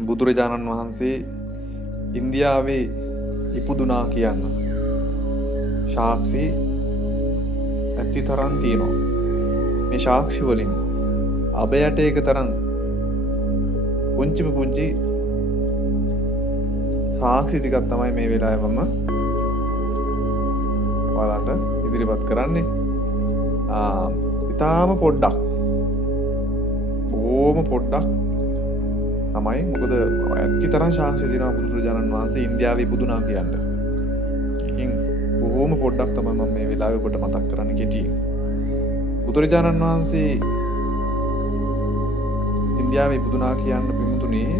බුදුරජාණන් වහන්සේ ඉන්දියාවේ ඉපදුනා කියන්න සාක්ෂි ඇති තරම් තියෙනවා. මේ සාක්ෂි වලින් අබයට එක තරම් පුංචි සාක්ෂි ටිකක් තමයි මේ වෙලාවේ මම ඔයාලට ඉදිරිපත් කරන්නේ. ඉතාලම පොඩ්ඩක් බොහොම පොඩ්ඩක් තමයි. මොකද ඇත්ති තරම් සාක්ෂි දෙනවා බුදුරජාණන් වහන්සේ ඉන්දියාවේ ඉපදුනා කියන්න. ඉතින් බොහොම පොඩ්ඩක් තමයි මම මේ වෙලාවේ ඔබට මතක් කරන්න කෙටියෙන්. බුදුරජාණන් වහන්සේ ඉන්දියාවේ ඉපදුනා කියන්න පිමුතුනේ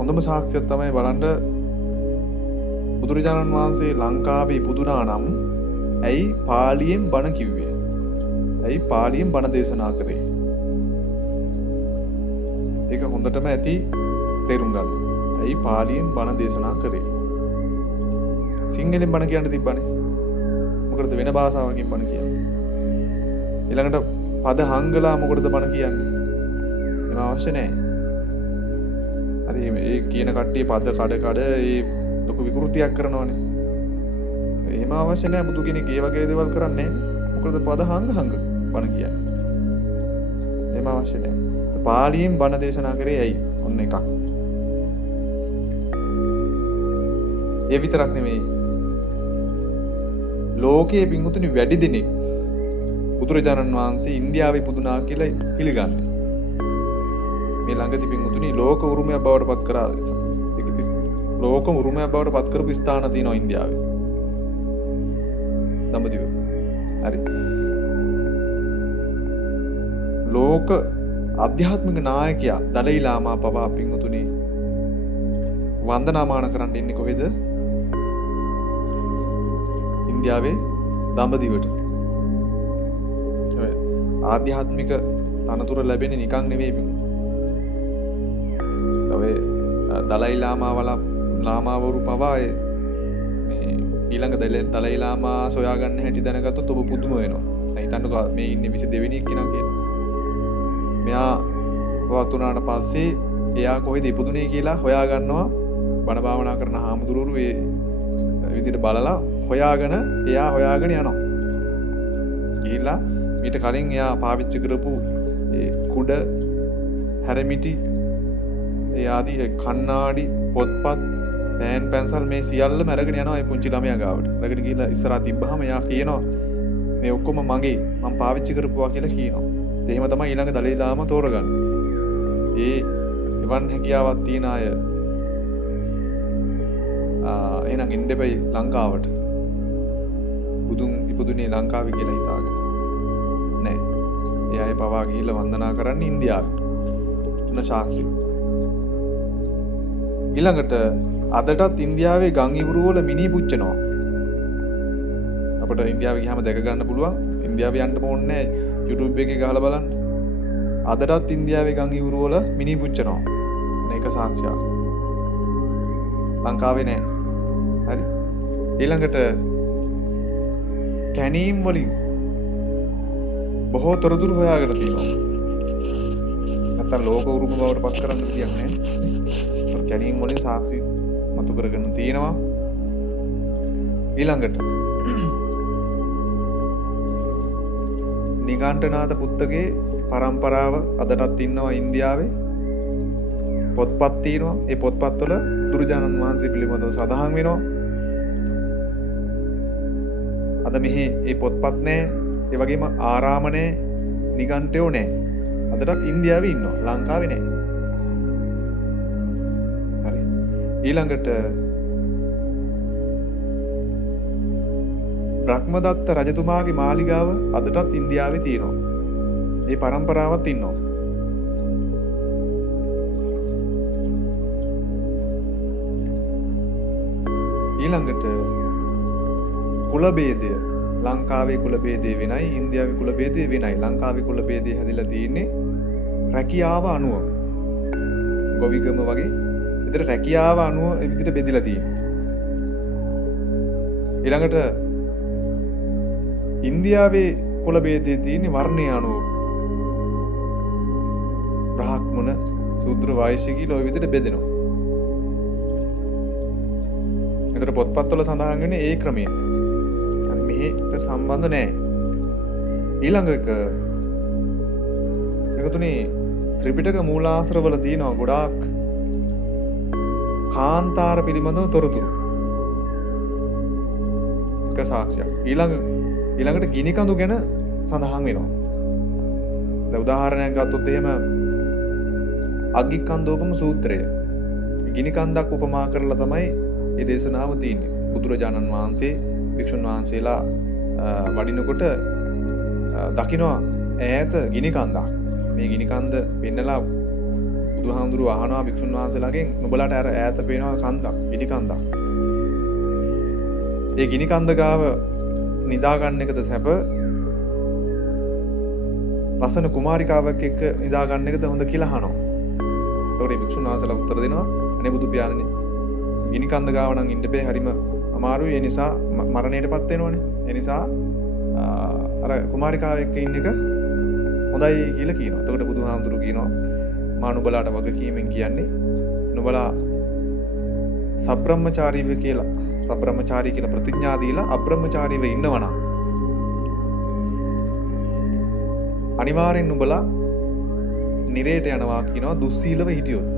හොඳම සාක්ෂියක් තමයි බලන්න බුදුරජාණන් වහන්සේ ලංකාවේ ඉපදුනා නම් ඇයි පාලියෙන් බණ කිව්වේ? ඇයි පාලියෙන් බණ දේශනා කරේ? ඒක හොඳටම ඇති තේරුම් ගන්න. ඇයි පාලියෙන් බණ දේශනා කරේ? සිංහලෙන් බණ කියන්න තිබ්බනේ. මොකටද වෙන භාෂාවකින් බණ කියන්නේ? ඊළඟට පද හංගලා මොකටද බණ කියන්නේ? ඒක අවශ්‍ය නැහැ. හරි මේ කියන කට්ටිය පද කඩ ඒ ලොකු විකෘතියක් කරනවානේ. එහෙම අවශ්‍ය නැහැ. බුදු කෙනෙක් ඒ වගේ දේවල් කරන්නේ නැහැ. මොකද පද හංග බණ කියන්නේ. එහෙම අවශ්‍ය නැහැ. පාලියෙන් බණ දේශනා කරේ ඇයි? ඔන්න එකක්. ඒ විතරක් නෙමෙයි. ලෝකයේ පිංගුතුනි වැඩි දෙනෙක් බුදුරජාණන් වහන්සේ ඉන්දියාවේ ඉපදුනා කියලා පිළිගන්නේ. මේ ළඟදී පිංගුතුනි ලෝක උරුමයක් බවට පත් කරා. ලෝක උරුමයක් බවට පත් කරපු ස්ථාන තියෙනවා ඉන්දියාවේ. දඹදිව. හරි. ලෝක ආධ්‍යාත්මික නායකයා දලයි ලාමා පවා පිංගුතුනි වන්දනාමාන කරන්න ඉන්නේ කොහෙද? ඉන්දියාවේ දඹදිවට. ආධ්‍යාත්මික තනතුර ලැබෙන්නේ නිකන් නෙවෙයි පිංගුතුනි. දලයි ලාමාවරු පවා මේ ඊළඟ දලයි ලාමා සොයාගන්න හැටි දැනගත්තොත් ඔබ පුදුම වෙනවා. හිතන්නකෝ මේ ඉන්නේ 22 වෙනි කෙනා කියලා. මෙයා වත් උනාට පස්සේ එයා කොහෙද ඉපදුනේ කියලා හොයාගන්නවා. බණ භාවනා කරන හාමුදුරුවෝ ඒ විදිහට බලලා එයා හොයාගෙන යනවා. ගිහිල්ලා ඊට කලින් එයා පාවිච්චි කරපු ඒ කුඩ හැරමිටි ඒ ආදී කණ්ණාඩි පොත්පත් පෑන් පැන්සල් මේ සියල්ලම අරගෙන යනවා ඒ පුංචි ළමයා ගාවට. අරගෙන ගිහිල්ලා ඉස්සරහා තිබ්බහම එයා කියනවා මේ ඔක්කොම මගේ මම පාවිච්චි කරපුවා කියලා කියනවා. එහෙම තමයි ඊළඟ දලයි ලාමා තෝරගන්නේ. ඒ එවන් හැකියාවක් තියන අය එහෙනම් එන්න බෑ ලංකාවට. බුදුන් ඉපදුනේ ලංකාවේ කියලා හිතාගෙන. නෑ. ඒ අය පවා ගිහිල්ලා වන්දනා කරන්නේ ඉන්දියාවට. තුන සාක්ෂි. ඊළඟට අදටත් ඉන්දියාවේ ගම් ඉවුරු වල මිනි පුච්චනවා. අපිට ඉන්දියාවේ ගියාම දැක ගන්න පුළුවන්. ඉන්දියාවේ යන්න ඕනේ නෑ. YouTube එකේ ගහලා බලන්න. අදටත් ඉන්දියාවේ ගම් ඉවුරු වල මිනි පුච්චනවා. මේක සාක්ෂියක්. ලංකාවේ නෑ. හරි. ඊළඟට කැනීම් වලින් බොහෝ තොරතුරු හොයාගෙන තියෙනවා. නැත්තම් ලෝක උරුම බවට පත් කරන්න කියන්නේ නෑ. කැනීම් වලින් සාක්ෂි මතු කරගෙන තියෙනවා. ඊළඟට නිගණ්ඨනාථ පුත්තගේ පරම්පරාව අදටත් ඉන්නවා ඉන්දියාවේ. පොත්පත් තියෙනවා. ඒ පොත්පත්වල බුදුරජාණන් වහන්සේ පිළිබඳව සඳහන් වෙනවා. අද මෙහි ඒ පොත්පත් නැහැ. ඒ වගේම ආරාම නැහැ. නිගණ්ඨයෝ නැහැ. අදටත් ඉන්දියාවේ ඉන්නවා. ලංකාවේ නැහැ. හරි. ඊළඟට බ්‍රහ්මදත්ත රජතුමාගේ මාලිගාව අදටත් ඉන්දියාවේ තියෙනවා. ඒ පරම්පරාවත් ඉන්නවා. ඊළඟට කුල ભેදය ලංකාවේ කුල ભેදය වෙනයි ඉන්දියාවේ කුල ભેදය වෙනයි. ලංකාවේ කුල ભેදය හැදිලා තියෙන්නේ රැකියාව අනුව. ගොවිගම වගේ විතර රැකියාව අනුව ඒ විදිහට බෙදලා තියෙනවා. ඊළඟට ඉන්දියාවේ කුල ભેදය තියෙන්නේ වර්ණය අනුව. බ්‍රාහ්මණ සූත්‍ර වෛශ්‍ය කියලා ওই විදිහට බෙදෙනවා. ඒතර පොත්පත්වල සඳහන් වෙන්නේ ඒ ක්‍රමය. මේකට සම්බන්ධ නැහැ. ඊළඟ එක තුනේ ත්‍රිපිටක මූලාශ්‍රවල තියෙනවා ගොඩාක් කාන්තාර පිළිබඳව තොරතුරු. එක සාක්ෂියක්. ඊළඟට ගිනි කඳු ගැන සඳහන් වෙනවා. දැන් උදාහරණයක් ගත්තොත් එහෙම අග්ගිකන්දෝපම සූත්‍රය. ගිනි කන්දක් උපමා කරලා තමයි මේ දේශනාව තියෙන්නේ. බුදුරජාණන් වහන්සේ වික්ෂුන් වහන්සේලා වඩිනකොට දකින්න ඈත ගිනි කන්දක්. මේ ගිනි කන්ද පෙන්නලා බුදුහාමුදුරුවෝ අහනවා වික්ෂුන් වහන්සේලාගෙන් නුඹලාට අර ඈත පේනවා කන්දක්, ගිනි කන්දක්. ඒ ගිනි කන්ද ගාව නිදා ගන්න එකද සැප? ලස්සන කුමාරිකාවක් එක්ක නිදා ගන්න එකද හොඳ කියලා අහනවා. ඒකට වික්ෂුන් වහන්සේලා උත්තර දෙනවා අනේ බුදු පියාණනි ගිනි කන්ද ගාව නම් ඉන්න බෑ හරිම අමාරුයි ඒ නිසා මරණයටපත් වෙනවනේ. ඒ නිසා අර කුමාරිකාව එක්ක ඉන්න එක හොඳයි කියලා කියනවා. එතකොට බුදුහාමුදුරුවෝ කියනවා මා නුඹලාට වගකීමෙන් කියන්නේ නුඹලා සබ්‍රහ්මචාරීව කියලා සබ්‍රහ්මචාරී කියලා ප්‍රතිඥා දීලා අබ්‍රහ්මචාරීව ඉන්නවනම් අනිවාර්යෙන් නුඹලා නිරේට යනවා කියනවා දුස්සීලව හිටියොත්.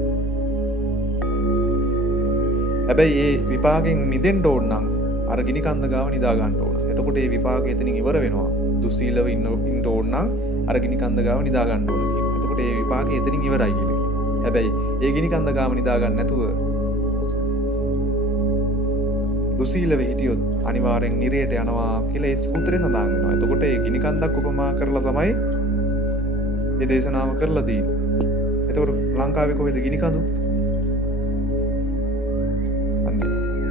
හැබැයි ඒ විපාකෙන් මිදෙන්න ඕන නම් අර ගිනි කන්ද ගාව නිදා ගන්න ඕන. එතකොට ඒ විපාකය එතනින් ඉවර වෙනවා. දුස්සීලව ඉන්න ඕන නම් අර ගිනි කන්ද ගාව නිදා ගන්න ඕන කියනවා. එතකොට ඒ විපාකය එතනින් ඉවරයි කියලා කියනවා. හැබැයි ඒ ගිනි කන්ද ගාව නිදා ගන්න නැතුව දුස්සීලව හිටියොත් අනිවාර්යෙන් නිරේට යනවා කියලා ඒ සූත්‍රයේ සඳහන් වෙනවා. එතකොට ඒ ගිනි කන්දක් උපමා කරලා තමයි මේ දේශනාව කරලා තියෙන්නේ. එතකොට ලංකාවේ කොහෙද ගිනි කඳු?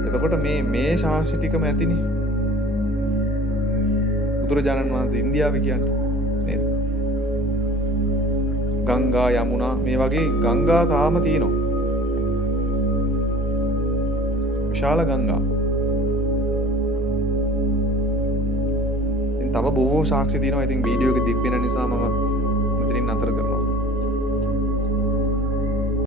එතකොට මේ ශාස්ත්‍ර ටිකම ඇතිනේ. බුදුරජාණන් වහන්සේ ඉන්දියාවේ කියන්නේ නේද? ගංගා යමුනා මේ වගේ ගංගා තාම තියෙනවා. විශාල ගංගා. ඉතින් තව බොහෝ සාක්ෂි තියෙනවා. ඉතින් වීඩියෝ එක දික් වෙන නිසා මම මෙතනින් නතර කරනවා.